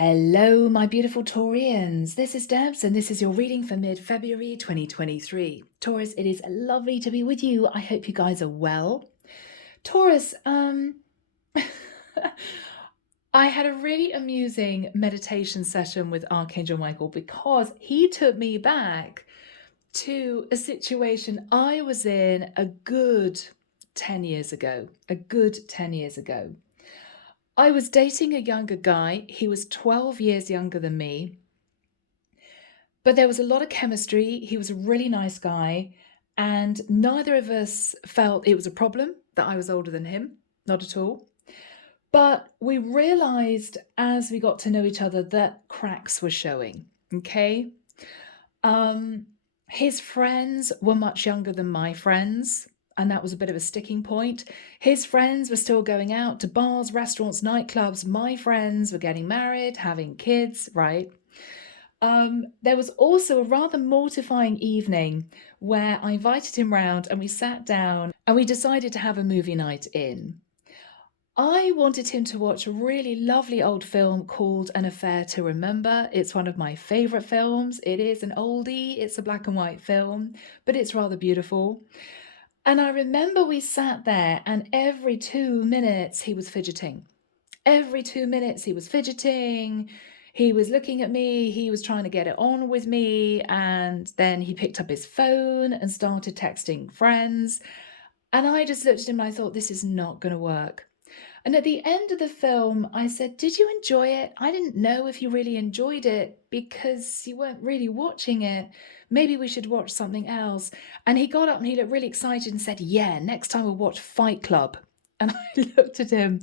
Hello, my beautiful Taurians. This is Debs, and this is your reading for mid-February 2023. Taurus, it is lovely to be with you. I hope you guys are well. Taurus, I had a really amusing meditation session with Archangel Michael because he took me back to a situation I was in a good 10 years ago. I was dating a younger guy. He was 12 years younger than me, but there was a lot of chemistry. He was a really nice guy, and neither of us felt it was a problem that I was older than him, not at all. But we realized as we got to know each other that cracks were showing, okay? His friends were much younger than my friends, and that was a bit of a sticking point. His friends were still going out to bars, restaurants, nightclubs. My friends were getting married, having kids, right? There was also a rather mortifying evening where I invited him round and we sat down and we decided to have a movie night in. I wanted him to watch a really lovely old film called An Affair to Remember. It's one of my favourite films. It is an oldie, it's a black and white film, but it's rather beautiful. And I remember we sat there and every 2 minutes he was fidgeting. Every 2 minutes he was fidgeting. He was looking at me, he was trying to get it on with me, and then he picked up his phone and started texting friends. And I just looked at him and I thought, this is not going to work. And at the end of the film, I said, did you enjoy it? I didn't know if you really enjoyed it because you weren't really watching it. Maybe we should watch something else. And he got up and he looked really excited and said, yeah, next time we'll watch Fight Club. And I looked at him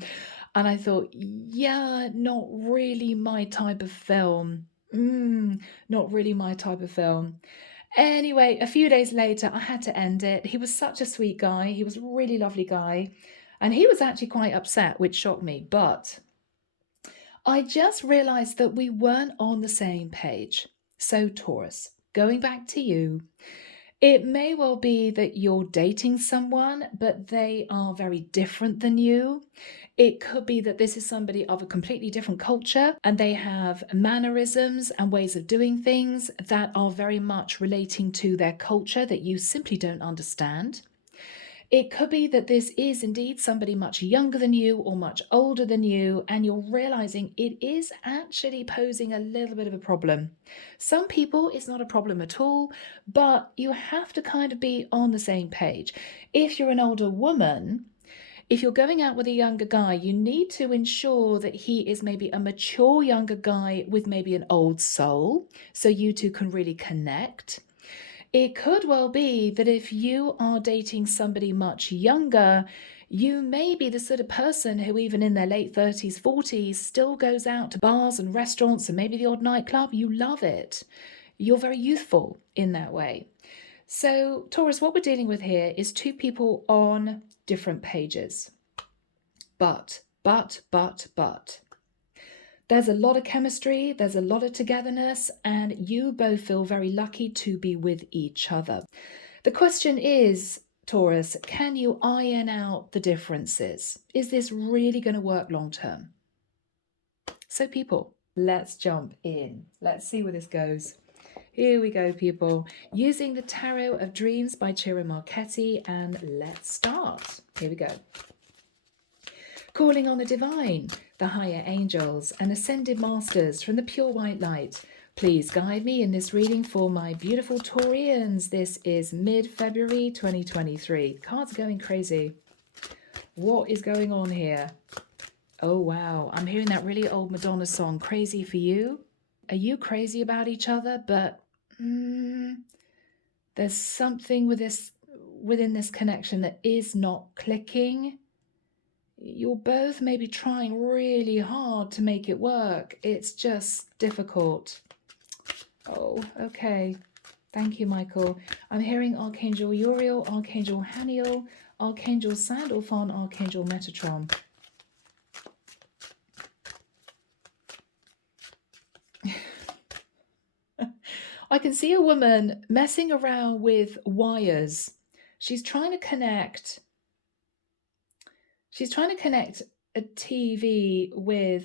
and I thought, yeah, not really my type of film. Not really my type of film. Anyway, a few days later, I had to end it. He was such a sweet guy. He was a really lovely guy. And he was actually quite upset, which shocked me. But I just realized that we weren't on the same page. So, Taurus, going back to you, it may well be that you're dating someone, but they are very different than you. It could be that this is somebody of a completely different culture and they have mannerisms and ways of doing things that are very much relating to their culture that you simply don't understand. It could be that this is indeed somebody much younger than you or much older than you, and you're realizing it is actually posing a little bit of a problem. Some people, it's not a problem at all, but you have to kind of be on the same page. If you're an older woman, if you're going out with a younger guy, you need to ensure that he is maybe a mature younger guy with maybe an old soul, so you two can really connect. It could well be that if you are dating somebody much younger, you may be the sort of person who, even in their late 30s, 40s, still goes out to bars and restaurants and maybe the odd nightclub. You love it. You're very youthful in that way. So, Taurus, what we're dealing with here is two people on different pages. But. There's a lot of chemistry, there's a lot of togetherness, and you both feel very lucky to be with each other. The question is, Taurus, can you iron out the differences? Is this really going to work long term? So, people, let's jump in. Let's see where this goes. Here we go, people. Using the Tarot of Dreams by Ciro Marchetti, and let's start. Here we go. Calling on the divine, the higher angels and ascended masters from the pure white light, please guide me in this reading for my beautiful Taurians. This is mid-February 2023. Cards are going crazy. What is going on here? Oh, wow. I'm hearing that really old Madonna song, Crazy for You. Are you crazy about each other? But there's something within this connection that is not clicking. You're both maybe trying really hard to make it work. It's just difficult. Oh, okay. Thank you, Michael. I'm hearing Archangel Uriel, Archangel Haniel, Archangel Sandalphon, Archangel Metatron. I can see a woman messing around with wires. She's trying to connect a TV with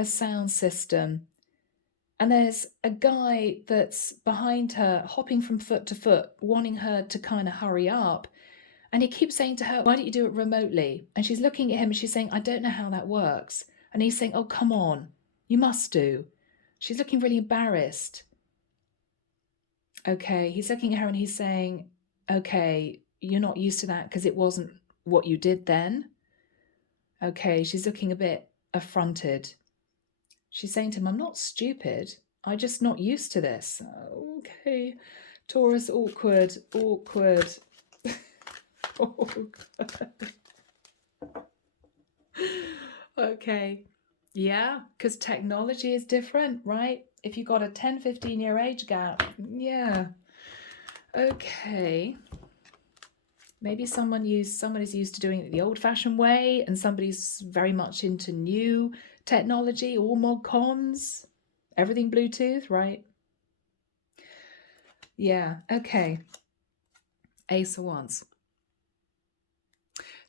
a sound system. And there's a guy that's behind her, hopping from foot to foot, wanting her to kind of hurry up. And he keeps saying to her, why don't you do it remotely? And she's looking at him and she's saying, I don't know how that works. And he's saying, oh, come on, you must do. She's looking really embarrassed. Okay, he's looking at her and he's saying, okay, you're not used to that because it wasn't what you did then. Okay, she's looking a bit affronted. She's saying to him, I'm not stupid. I'm just not used to this. Okay, Taurus, awkward. Okay, yeah, because technology is different, right? If you got a 10-15 year age gap, yeah. Okay, maybe someone is used to doing it the old-fashioned way, and somebody's very much into new technology, all mod cons, everything Bluetooth, right? Yeah, okay. Ace of Wands.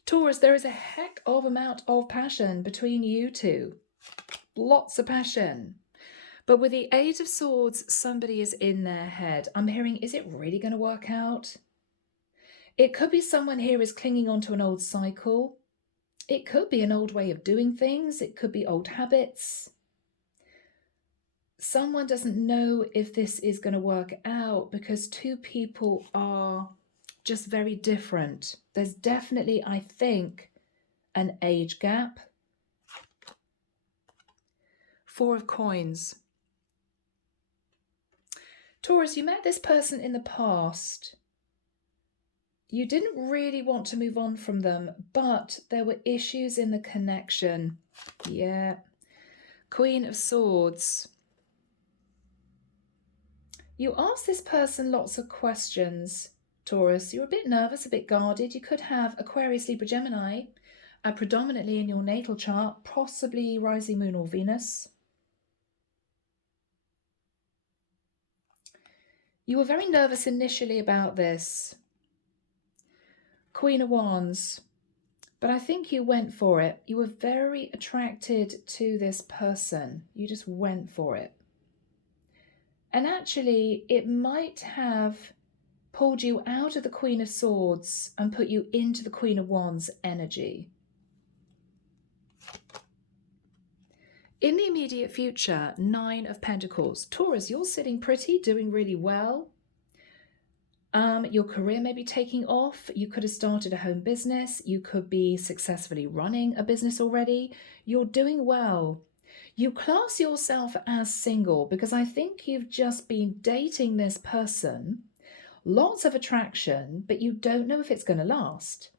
Taurus, there is a heck of amount of passion between you two. Lots of passion. But with the Eight of Swords, somebody is in their head. I'm hearing, is it really going to work out? It could be someone here is clinging onto an old cycle. It could be an old way of doing things. It could be old habits. Someone doesn't know if this is going to work out because two people are just very different. There's definitely, I think, an age gap. Four of Coins. Taurus, you met this person in the past. You didn't really want to move on from them, but there were issues in the connection. Yeah. Queen of Swords. You asked this person lots of questions, Taurus. You're a bit nervous, a bit guarded. You could have Aquarius, Libra, Gemini, predominantly in your natal chart, possibly rising moon or Venus. You were very nervous initially about this. Queen of Wands. But I think you went for it. You were very attracted to this person. You just went for it. And actually, it might have pulled you out of the Queen of Swords and put you into the Queen of Wands energy. In the immediate future, Nine of Pentacles. Taurus, you're sitting pretty, doing really well. Your career may be taking off. You could have started a home business. You could be successfully running a business already. You're doing well. You class yourself as single because I think you've just been dating this person. Lots of attraction, but you don't know if it's going to last.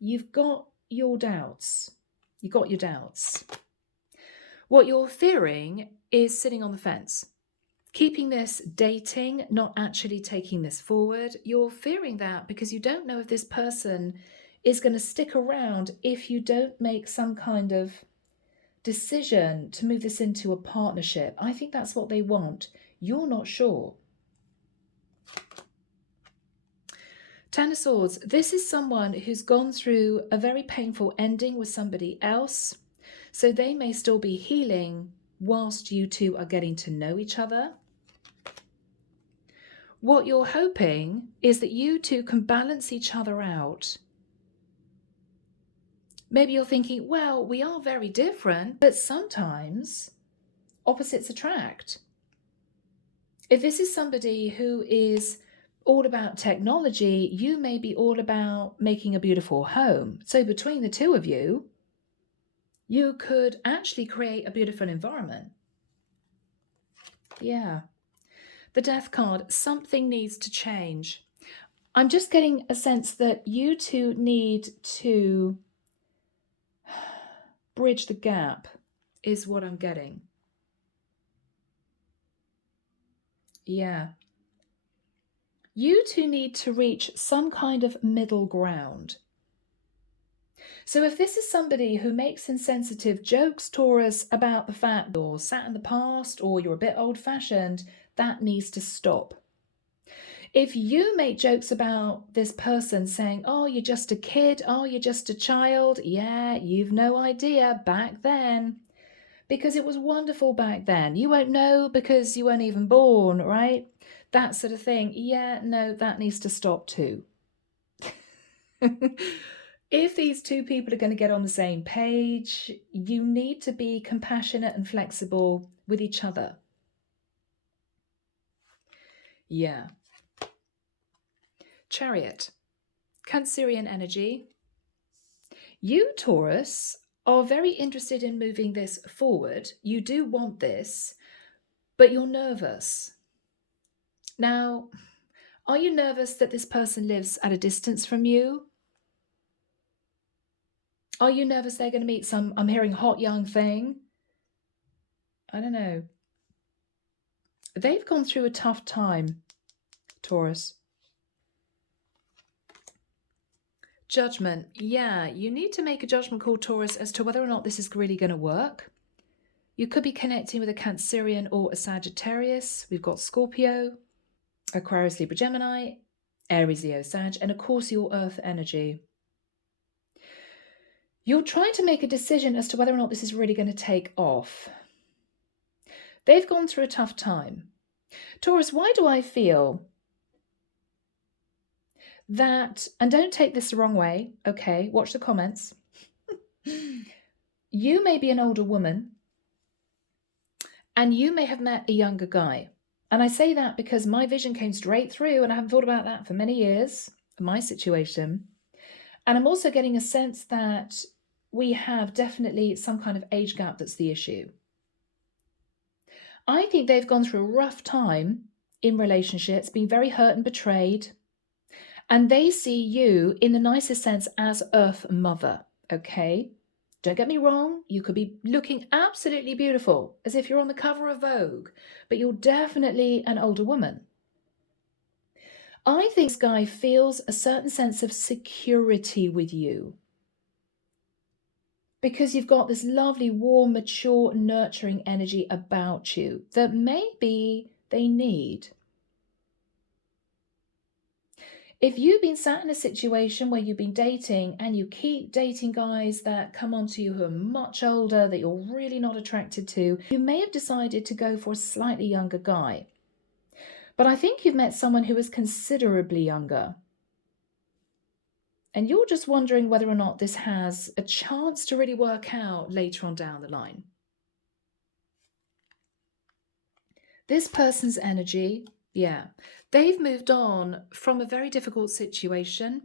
You've got your doubts. You've got your doubts. What you're fearing is sitting on the fence. Keeping this dating, not actually taking this forward. You're fearing that because you don't know if this person is going to stick around if you don't make some kind of decision to move this into a partnership. I think that's what they want. You're not sure. Ten of Swords. This is someone who's gone through a very painful ending with somebody else. So they may still be healing whilst you two are getting to know each other. What you're hoping is that you two can balance each other out. Maybe you're thinking, well, we are very different, but sometimes opposites attract. If this is somebody who is all about technology, you may be all about making a beautiful home. So between the two of you, you could actually create a beautiful environment. Yeah. The Death card, something needs to change. I'm just getting a sense that you two need to bridge the gap, is what I'm getting. Yeah. You two need to reach some kind of middle ground. So if this is somebody who makes insensitive jokes, Taurus, about the fact you're sat in the past or you're a bit old-fashioned, that needs to stop. If you make jokes about this person saying, oh, you're just a kid, oh, you're just a child, yeah, you've no idea back then. because it was wonderful back then. You won't know because you weren't even born, right? That sort of thing. Yeah, no, that needs to stop too. If these two people are going to get on the same page, you need to be compassionate and flexible with each other. Yeah. Chariot. Cancerian energy. You, Taurus, are very interested in moving this forward. You do want this, but you're nervous. Now, are you nervous that this person lives at a distance from you? Are you nervous they're going to meet some, I'm hearing, hot young thing? I don't know. They've gone through a tough time, Taurus. Judgment. Yeah, you need to make a judgment call, Taurus, as to whether or not this is really going to work. You could be connecting with a Cancerian or a Sagittarius. We've got Scorpio, Aquarius, Libra, Gemini, Aries, Leo, Sag, and of course your Earth energy. You're trying to make a decision as to whether or not this is really going to take off. They've gone through a tough time. Taurus, why do I feel that, and don't take this the wrong way, okay, watch the comments. You may be an older woman and you may have met a younger guy. And I say that because my vision came straight through and I haven't thought about that for many years, my situation. And I'm also getting a sense that we have definitely some kind of age gap that's the issue. I think they've gone through a rough time in relationships, been very hurt and betrayed. And they see you, in the nicest sense, as Earth Mother, okay? Don't get me wrong, you could be looking absolutely beautiful, as if you're on the cover of Vogue, but you're definitely an older woman. I think this guy feels a certain sense of security with you because you've got this lovely, warm, mature, nurturing energy about you that maybe they need. If you've been sat in a situation where you've been dating and you keep dating guys that come onto you who are much older, that you're really not attracted to, you may have decided to go for a slightly younger guy. But I think you've met someone who is considerably younger. And you're just wondering whether or not this has a chance to really work out later on down the line. This person's energy, yeah, they've moved on from a very difficult situation.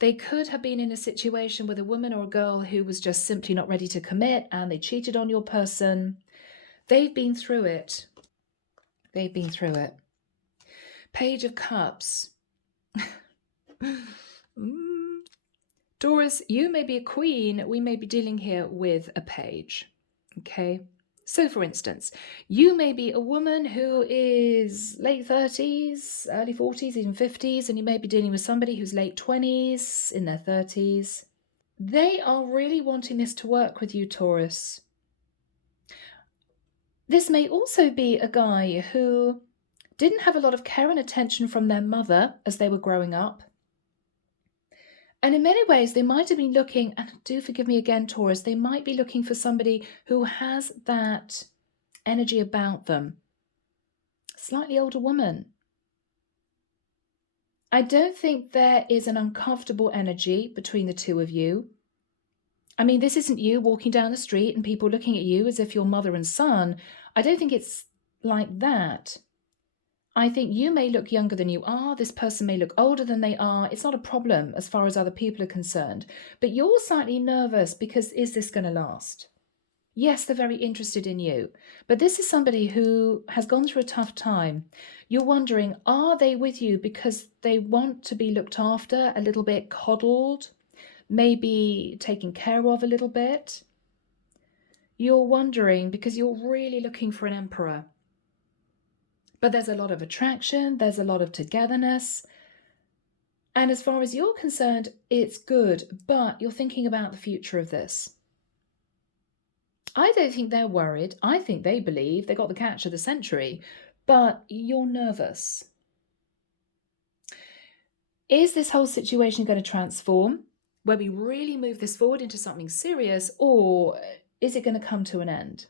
They could have been in a situation with a woman or a girl who was just simply not ready to commit and they cheated on your person. They've been through it. They've been through it. Page of Cups. Taurus, you may be a queen. We may be dealing here with a page. Okay. So, for instance, you may be a woman who is late 30s, early 40s, even 50s, and you may be dealing with somebody who's late 20s, in their 30s. They are really wanting this to work with you, Taurus. This may also be a guy who didn't have a lot of care and attention from their mother as they were growing up. And in many ways, they might have been looking, and do forgive me again, Taurus, they might be looking for somebody who has that energy about them. Slightly older woman. I don't think there is an uncomfortable energy between the two of you. I mean, this isn't you walking down the street and people looking at you as if you're mother and son. I don't think it's like that. I think you may look younger than you are. This person may look older than they are. It's not a problem as far as other people are concerned. But you're slightly nervous because is this going to last? Yes, they're very interested in you. But this is somebody who has gone through a tough time. You're wondering, are they with you because they want to be looked after, a little bit coddled, maybe taken care of a little bit? You're wondering because you're really looking for an emperor. But there's a lot of attraction, there's a lot of togetherness. And as far as you're concerned, it's good, but you're thinking about the future of this. I don't think they're worried. I think they believe they got the catch of the century, but you're nervous. Is this whole situation going to transform, where we really move this forward into something serious, or is it going to come to an end?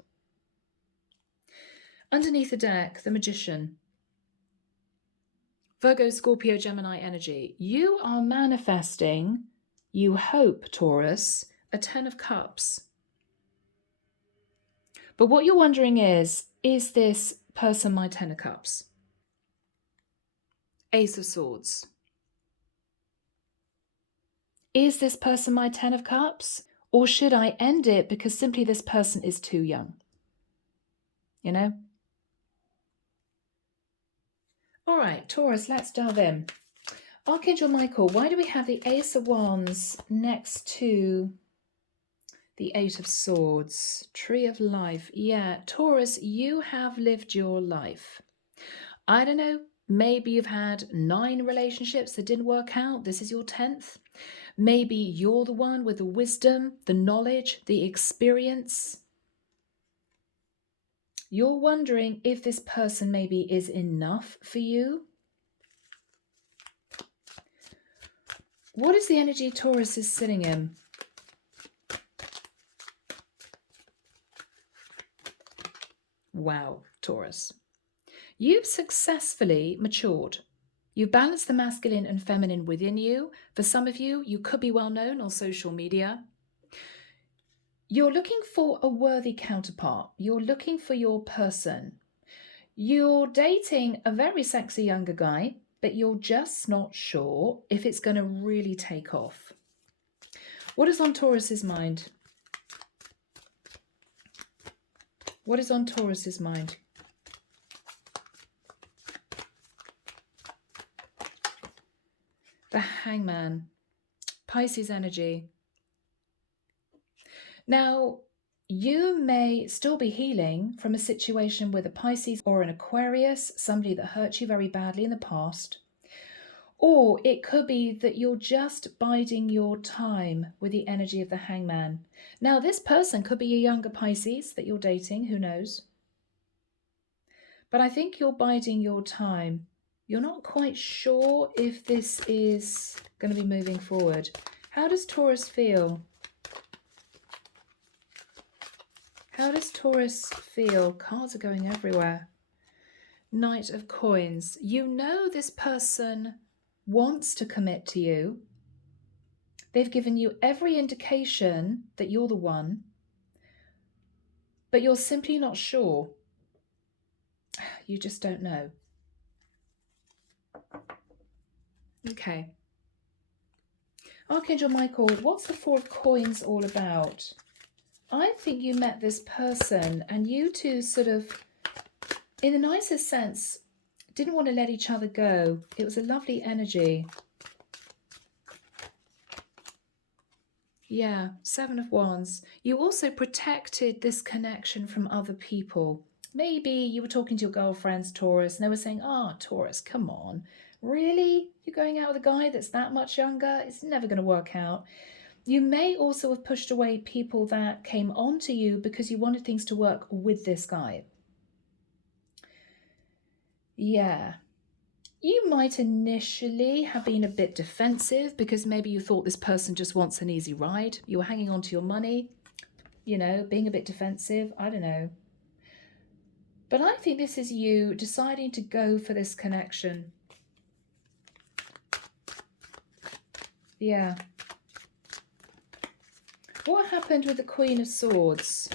Underneath the deck, the Magician. Virgo, Scorpio, Gemini energy. You are manifesting, you hope, Taurus, a 10 of Cups. But what you're wondering is this person my 10 of Cups? Ace of Swords. Is this person my 10 of Cups? Or should I end it because simply this person is too young? You know? All right, Taurus, let's delve in. Archangel Michael, why do we have the Ace of Wands next to the Eight of Swords? Tree of Life. Yeah, Taurus, you have lived your life. I don't know, maybe you've had 9 relationships that didn't work out. This is your 10th. Maybe you're the one with the wisdom, the knowledge, the experience. You're wondering if this person maybe is enough for you. What is the energy Taurus is sitting in? Wow, Taurus. You've successfully matured. You've balanced the masculine and feminine within you. For some of you, you could be well known on social media. You're looking for a worthy counterpart. You're looking for your person. You're dating a very sexy younger guy, but you're just not sure if it's going to really take off. What is on Taurus's mind? What is on Taurus's mind? The Hangman. Pisces energy. Now, you may still be healing from a situation with a Pisces or an Aquarius, somebody that hurt you very badly in the past. Or it could be that you're just biding your time with the energy of the Hangman. Now, this person could be a younger Pisces that you're dating, who knows? But I think you're biding your time. You're not quite sure if this is going to be moving forward. How does Taurus feel? How does Taurus feel? Cards are going everywhere. Knight of Coins. You know this person wants to commit to you. They've given you every indication that you're the one, but you're simply not sure. You just don't know. Okay. Archangel Michael, what's the Four of Coins all about? I think you met this person and you two sort of, in the nicest sense, didn't want to let each other go. It was a lovely energy. Yeah, Seven of Wands. You also protected this connection from other people. Maybe you were talking to your girlfriends, Taurus, and they were saying, Taurus, come on. Really? You're going out with a guy that's that much younger? It's never going to work out. You may also have pushed away people that came on to you because you wanted things to work with this guy. Yeah. You might initially have been a bit defensive because maybe you thought this person just wants an easy ride. You were hanging on to your money, you know, being a bit defensive. I don't know. But I think this is you deciding to go for this connection. Yeah. What happened with the Queen of Swords?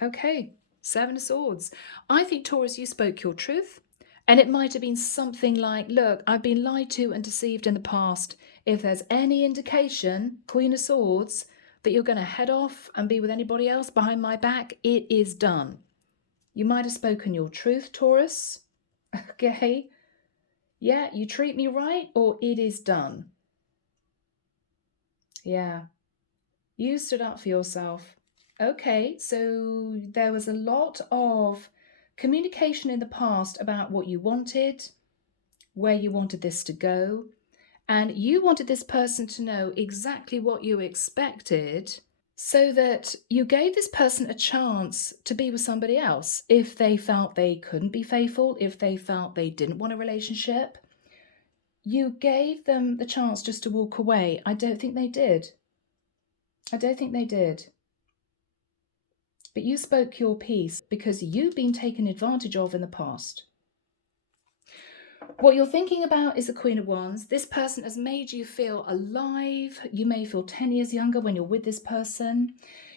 Okay, Seven of Swords. I think, Taurus, you spoke your truth. And it might have been something like, look, I've been lied to and deceived in the past. If there's any indication, Queen of Swords, that you're going to head off and be with anybody else behind my back, it is done. You might have spoken your truth, Taurus. Okay. Yeah, you treat me right or it is done. Yeah. You stood up for yourself. Okay, so there was a lot of communication in the past about what you wanted, where you wanted this to go, and you wanted this person to know exactly what you expected so that you gave this person a chance to be with somebody else if they felt they couldn't be faithful, if they felt they didn't want a relationship. You gave them the chance just to walk away. I don't think they did. I don't think they did. But you spoke your piece because you've been taken advantage of in the past. What you're thinking about is the Queen of Wands. This person has made you feel alive. You may feel 10 years younger when you're with this person.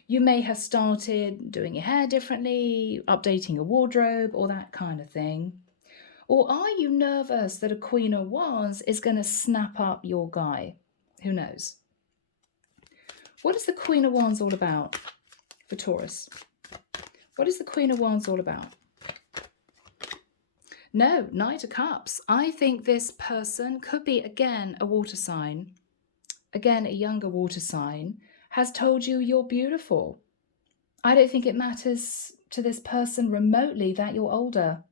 You may have started doing your hair differently, updating your wardrobe, or that kind of thing. Or are you nervous that a Queen of Wands is going to snap up your guy? Who knows? What is the Queen of Wands all about for Taurus? What is the Queen of Wands all about? No, Knight of Cups. I think this person could be, again, a water sign. Again, a younger water sign has told you you're beautiful. I don't think it matters to this person remotely that you're older,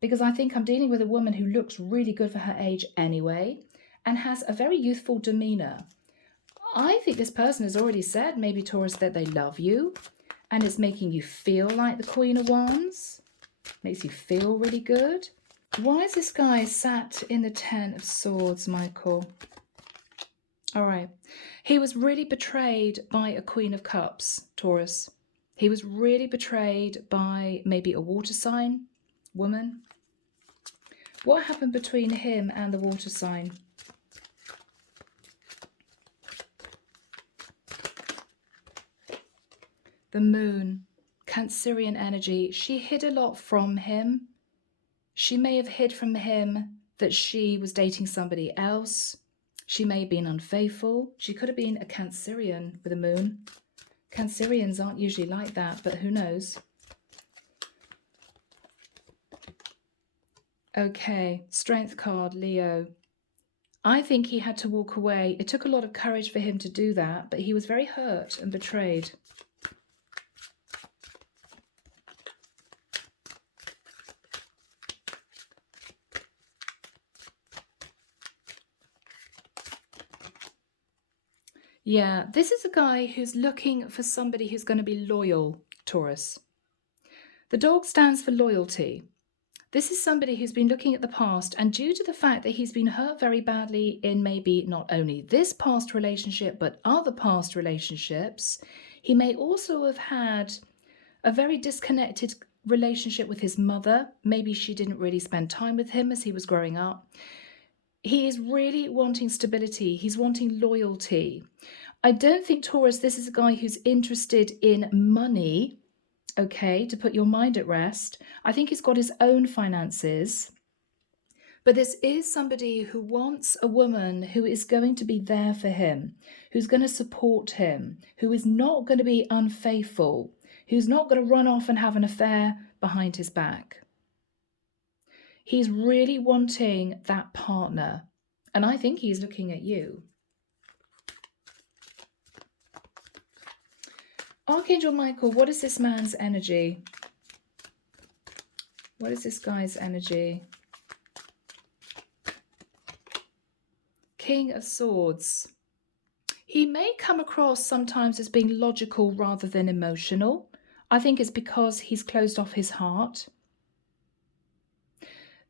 because I think I'm dealing with a woman who looks really good for her age anyway and has a very youthful demeanor. I think this person has already said, maybe Taurus, that they love you and it's making you feel like the Queen of Wands. Makes you feel really good. Why is this guy sat in the Ten of Swords, Michael? All right. He was really betrayed by a Queen of Cups, Taurus. He was really betrayed by maybe a water sign woman. What happened between him and the water sign? The Moon, Cancerian energy. She hid a lot from him. She may have hid from him that she was dating somebody else. She may have been unfaithful. She could have been a Cancerian with a moon. Cancerians aren't usually like that, but who knows? Okay, Strength card, Leo. I think he had to walk away. It took a lot of courage for him to do that, but he was very hurt and betrayed. Yeah, this is a guy who's looking for somebody who's going to be loyal, Taurus. The dog stands for loyalty. This is somebody who's been looking at the past, and due to the fact that he's been hurt very badly in maybe not only this past relationship, but other past relationships, he may also have had a very disconnected relationship with his mother. Maybe she didn't really spend time with him as he was growing up. He is really wanting stability. He's wanting loyalty. I don't think, Taurus, this is a guy who's interested in money, okay, to put your mind at rest. I think he's got his own finances. But this is somebody who wants a woman who is going to be there for him, who's going to support him, who is not going to be unfaithful, who's not going to run off and have an affair behind his back. He's really wanting that partner. And I think he's looking at you. Archangel Michael, what is this man's energy? What is this guy's energy? King of Swords. He may come across sometimes as being logical rather than emotional. I think it's because he's closed off his heart.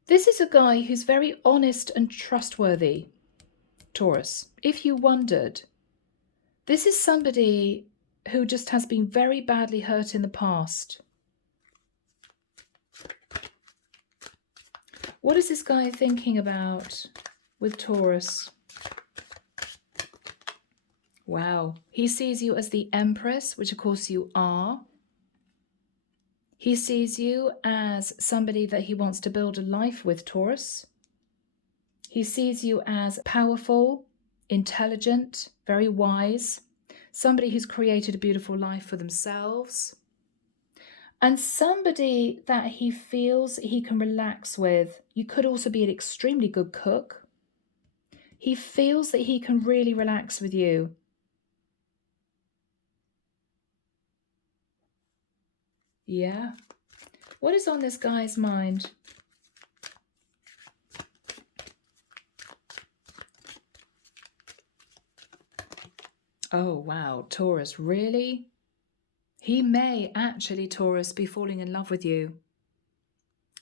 This is a guy who's very honest and trustworthy, Taurus. If you wondered, this is somebody who just has been very badly hurt in the past. What is this guy thinking about with Taurus? Wow. He sees you as the Empress, which of course you are. He sees you as somebody that he wants to build a life with, Taurus. He sees you as powerful, intelligent, very wise, somebody who's created a beautiful life for themselves, and somebody that he feels he can relax with. You could also be an extremely good cook. He feels that he can really relax with you. Yeah. What is on this guy's mind? Oh, wow. Taurus, really? He may actually, Taurus, be falling in love with you.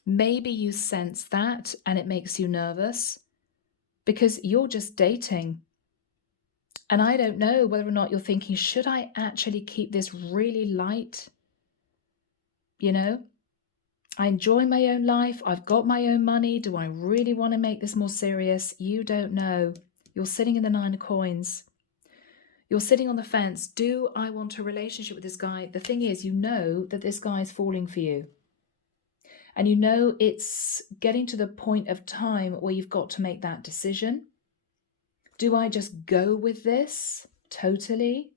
Maybe you sense that and it makes you nervous because you're just dating. And I don't know whether or not you're thinking, should I actually keep this really light You know, I enjoy my own life. I've got my own money. Do I really want to make this more serious? You don't know. You're sitting in the 9 of coins. You're sitting on the fence. Do I want a relationship with this guy? The thing is, you know that this guy is falling for you. And you know it's getting to the point of time where you've got to make that decision. Do I just go with this totally?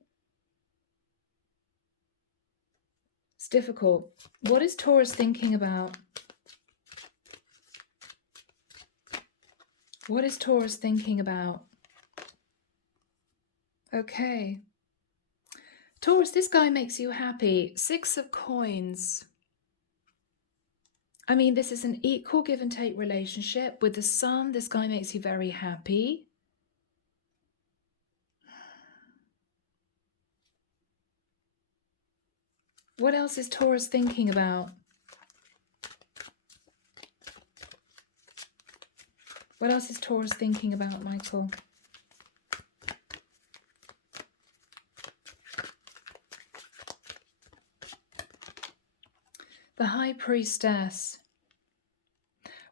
It's difficult. What is Taurus thinking about? What is Taurus thinking about? Okay. Taurus, this guy makes you happy. 6 of coins. I mean, this is an equal give and take relationship. With the sun, this guy makes you very happy. What else is Taurus thinking about? What else is Taurus thinking about, Michael? The High Priestess.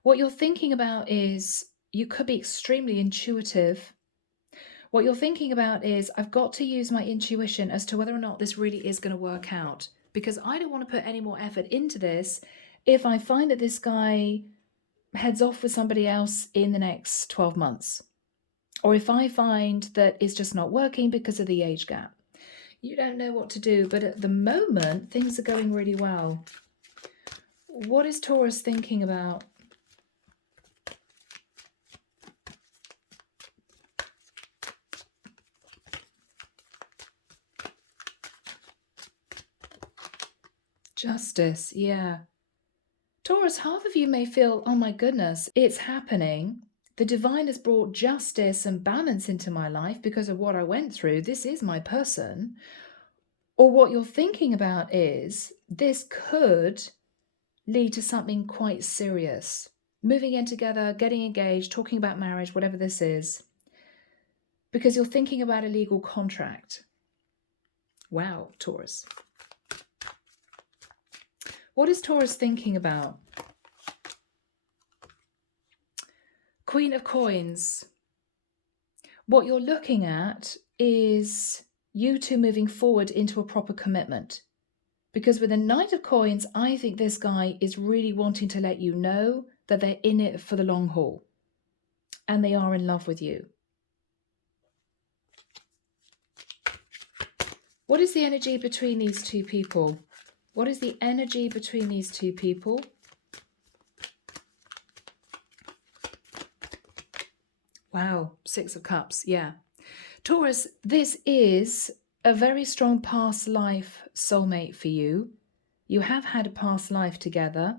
What you're thinking about is you could be extremely intuitive. What you're thinking about is I've got to use my intuition as to whether or not this really is going to work out, because I don't want to put any more effort into this if I find that this guy heads off with somebody else in the next 12 months. Or if I find that it's just not working because of the age gap. You don't know what to do, but at the moment, things are going really well. What is Taurus thinking about? Justice, yeah. Taurus, half of you may feel, oh my goodness, it's happening. The divine has brought justice and balance into my life because of what I went through. This is my person. Or what you're thinking about is this could lead to something quite serious. Moving in together, getting engaged, talking about marriage, whatever this is. Because you're thinking about a legal contract. Wow, Taurus. What is Taurus thinking about? Queen of Coins. What you're looking at is you two moving forward into a proper commitment. Because with the Knight of Coins, I think this guy is really wanting to let you know that they're in it for the long haul. And they are in love with you. What is the energy between these two people? What is the energy between these two people? Wow, 6 of Cups, yeah. Taurus, this is a very strong past life soulmate for you. You have had a past life together.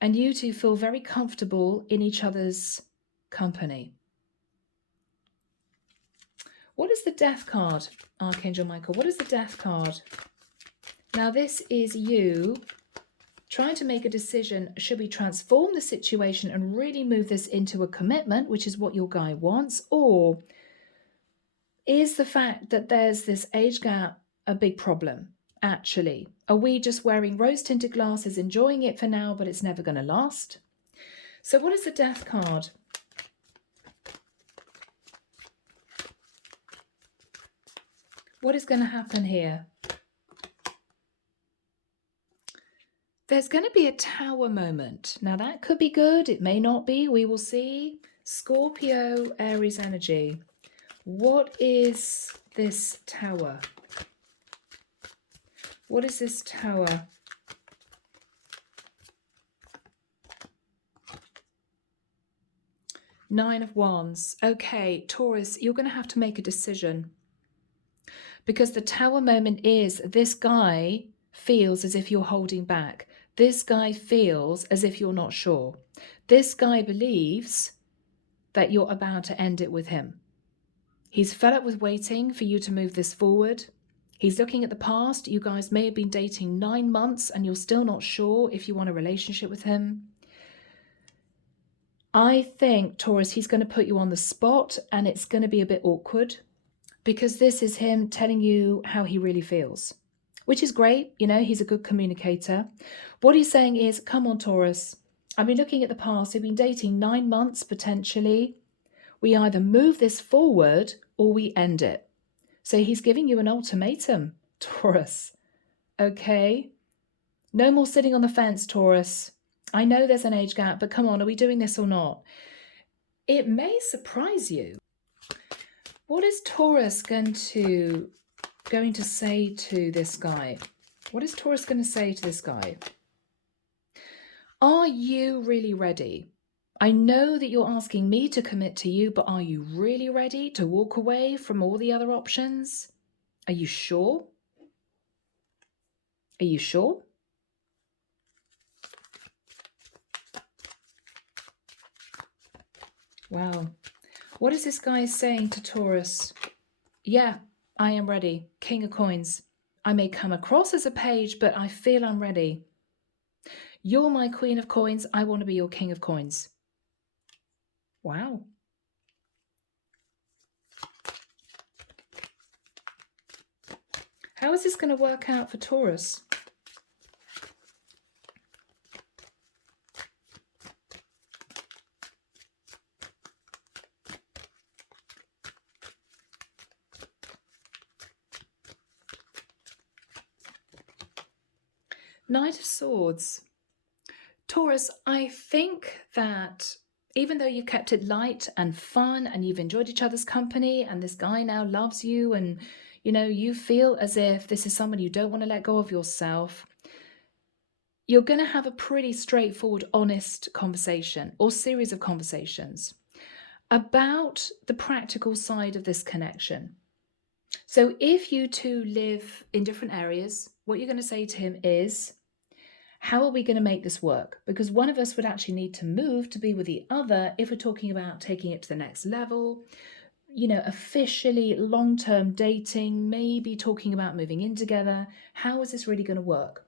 And you two feel very comfortable in each other's company. What is the Death card, Archangel Michael? What is the Death card? Now, this is you trying to make a decision. Should we transform the situation and really move this into a commitment, which is what your guy wants? Or is the fact that there's this age gap a big problem, actually? Are we just wearing rose-tinted glasses, enjoying it for now, but it's never going to last? So what is the Death card? What is going to happen here? There's going to be a Tower moment. Now, that could be good. It may not be. We will see. Scorpio, Aries energy. What is this Tower? What is this Tower? Nine of Wands. Okay, Taurus, you're going to have to make a decision. Because the Tower moment is this guy feels as if you're holding back. This guy feels as if you're not sure. This guy believes that you're about to end it with him. He's fed up with waiting for you to move this forward. He's looking at the past. You guys may have been dating 9 months and you're still not sure if you want a relationship with him. I think, Taurus, he's going to put you on the spot and it's going to be a bit awkward because this is him telling you how he really feels. which is great. You know, he's a good communicator. What he's saying is, come on, Taurus. I've been looking at the past. We've been dating 9 months potentially. We either move this forward or we end it. So he's giving you an ultimatum, Taurus. Okay. No more sitting on the fence, Taurus. I know there's an age gap, but come on, are we doing this or not? It may surprise you. What is Taurus going to say to this guy? What is Taurus going to say to this guy? Are you really ready? I know that you're asking me to commit to you, but are you really ready to walk away from all the other options? Are you sure? Are you sure? Wow. What is this guy saying to Taurus? Yeah, I am ready. King of coins. I may come across as a page, but I feel I'm ready. You're my queen of coins. I want to be your king of coins. Wow. How is this going to work out for Taurus? Knight of Swords. Taurus, I think that even though you've kept it light and fun and you've enjoyed each other's company and this guy now loves you and, you know, you feel as if this is someone you don't want to let go of yourself, you're going to have a pretty straightforward, honest conversation or series of conversations about the practical side of this connection. So if you two live in different areas, what you're going to say to him is, how are we going to make this work? Because one of us would actually need to move to be with the other if we're talking about taking it to the next level, you know, officially long-term dating, maybe talking about moving in together. How is this really going to work?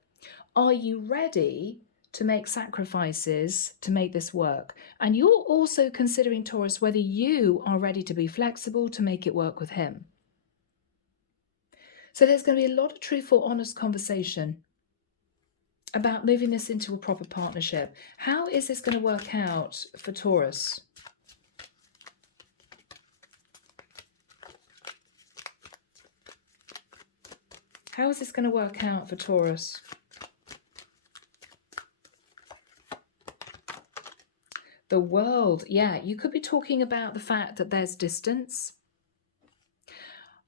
Are you ready to make sacrifices to make this work? And you're also considering, Taurus, whether you are ready to be flexible to make it work with him. So there's going to be a lot of truthful, honest conversation about moving this into a proper partnership. How is this going to work out for Taurus? How is this going to work out for Taurus? The World. Yeah, you could be talking about the fact that there's distance.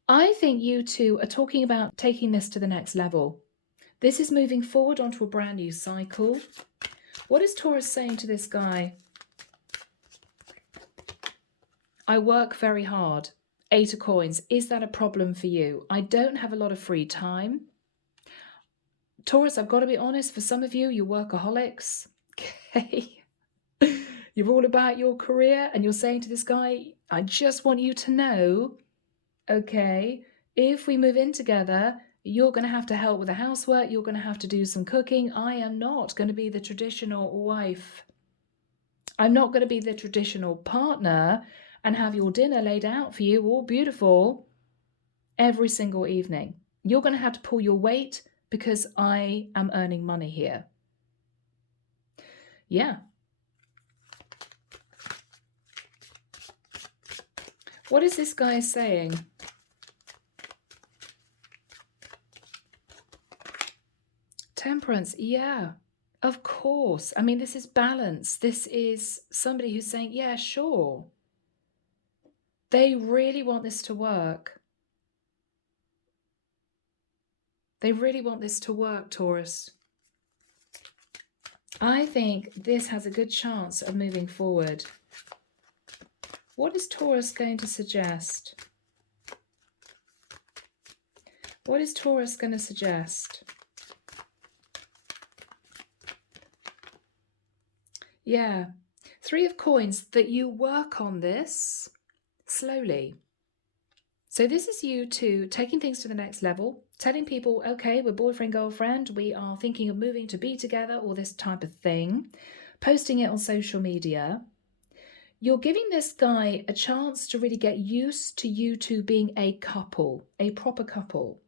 I think you two are talking about taking this to the next level. This is moving forward onto a brand new cycle. What is Taurus saying to this guy? I work very hard. 8 of coins. Is that a problem for you? I don't have a lot of free time. Taurus, I've got to be honest, for some of you, you're workaholics. Okay. You're all about your career and you're saying to this guy, I just want you to know, okay, if we move in together, you're going to have to help with the housework. You're going to have to do some cooking. I am not going to be the traditional wife. I'm not going to be the traditional partner and have your dinner laid out for you, all beautiful, every single evening. You're going to have to pull your weight because I am earning money here. Yeah. What is this guy saying? Temperance, yeah, of course. I mean, this is balance. This is somebody who's saying, yeah, sure. They really want this to work. They really want this to work, Taurus. I think this has a good chance of moving forward. What is Taurus going to suggest? What is Taurus going to suggest? Yeah, 3 of coins, that you work on this slowly. So this is you two taking things to the next level, telling people, okay, we're boyfriend, girlfriend, we are thinking of moving to be together, or this type of thing, posting it on social media. You're giving this guy a chance to really get used to you two being a couple, a proper couple.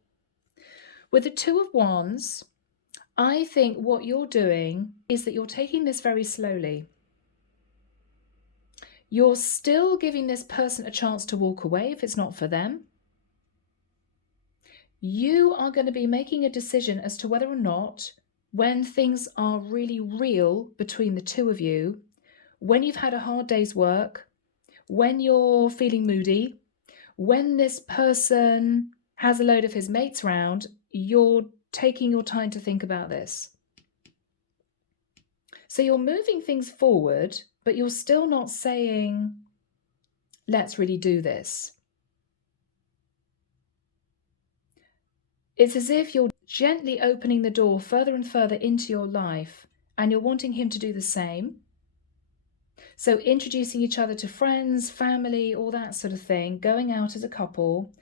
With the Two of Wands, I think what you're doing is that you're taking this very slowly. You're still giving this person a chance to walk away if it's not for them. You are going to be making a decision as to whether or not, when things are really real between the two of you, when you've had a hard day's work, when you're feeling moody, when this person has a load of his mates round, you're taking your time to think about this. So you're moving things forward, but you're still not saying, let's really do this. It's as if you're gently opening the door further and further into your life, and you're wanting him to do the same. So introducing each other to friends, family, all that sort of thing, going out as a couple,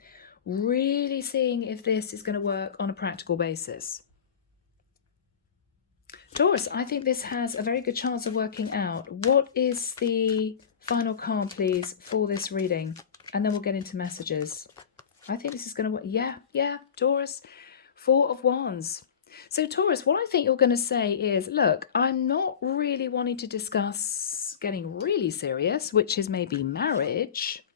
really seeing if this is going to work on a practical basis. Taurus, I think this has a very good chance of working out. What is the final card, please, for this reading? And then we'll get into messages. I think this is going to work. Yeah, Taurus. Four of Wands. So Taurus, what I think you're going to say is, look, I'm not really wanting to discuss getting really serious, which is maybe marriage.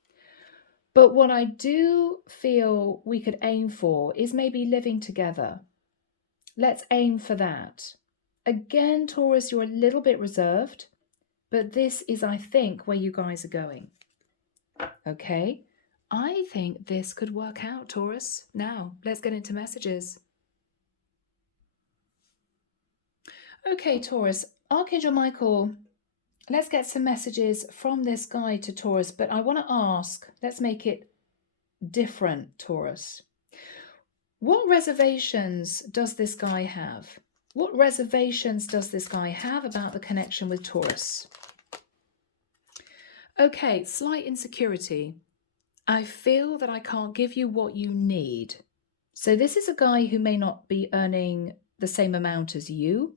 But what I do feel we could aim for is maybe living together. Let's aim for that. Again, Taurus, you're a little bit reserved, but this is, I think, where you guys are going. Okay, I think this could work out, Taurus. Now, let's get into messages. Okay, Taurus, Archangel Michael, let's get some messages from this guy to Taurus, but I want to ask, let's make it different, Taurus. What reservations does this guy have? What reservations does this guy have about the connection with Taurus? Okay, slight insecurity. I feel that I can't give you what you need. So this is a guy who may not be earning the same amount as you.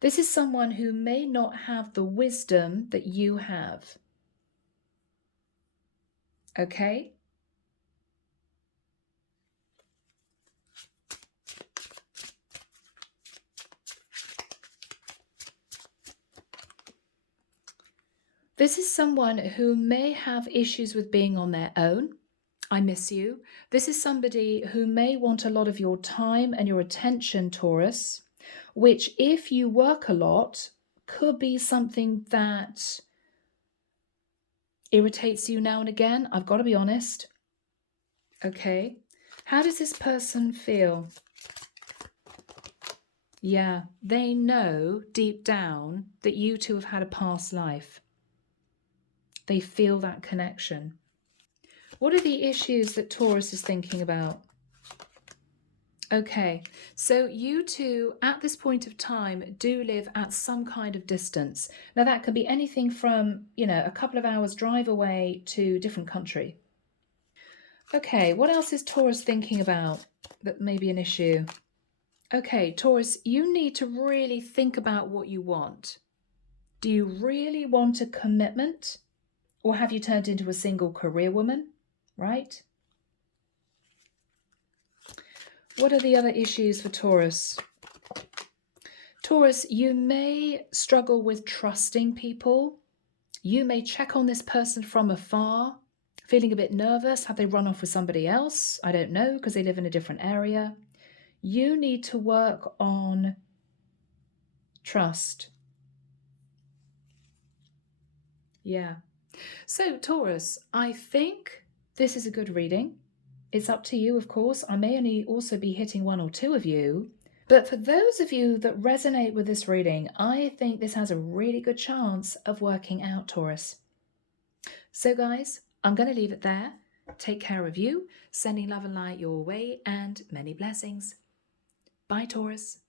This is someone who may not have the wisdom that you have. Okay? This is someone who may have issues with being on their own. I miss you. This is somebody who may want a lot of your time and your attention, Taurus, which if you work a lot could be something that irritates you now and again. I've got to be honest. Okay. How does this person feel? Yeah, they know deep down that you two have had a past life. They feel that connection. What are the issues that Taurus is thinking about? Okay, so you two at this point of time do live at some kind of distance. Now that could be anything from, a couple of hours drive away to a different country. Okay, what else is Taurus thinking about that may be an issue? Okay, Taurus, you need to really think about what you want. Do you really want a commitment? Or have you turned into a single career woman, right? What are the other issues for Taurus? Taurus, you may struggle with trusting people. You may check on this person from afar, feeling a bit nervous. Have they run off with somebody else? I don't know, because they live in a different area. You need to work on trust. Yeah. So, Taurus, I think this is a good reading. It's up to you, of course. I may only also be hitting one or two of you. But for those of you that resonate with this reading, I think this has a really good chance of working out, Taurus. So, guys, I'm going to leave it there. Take care of you, sending love and light your way, and many blessings. Bye, Taurus.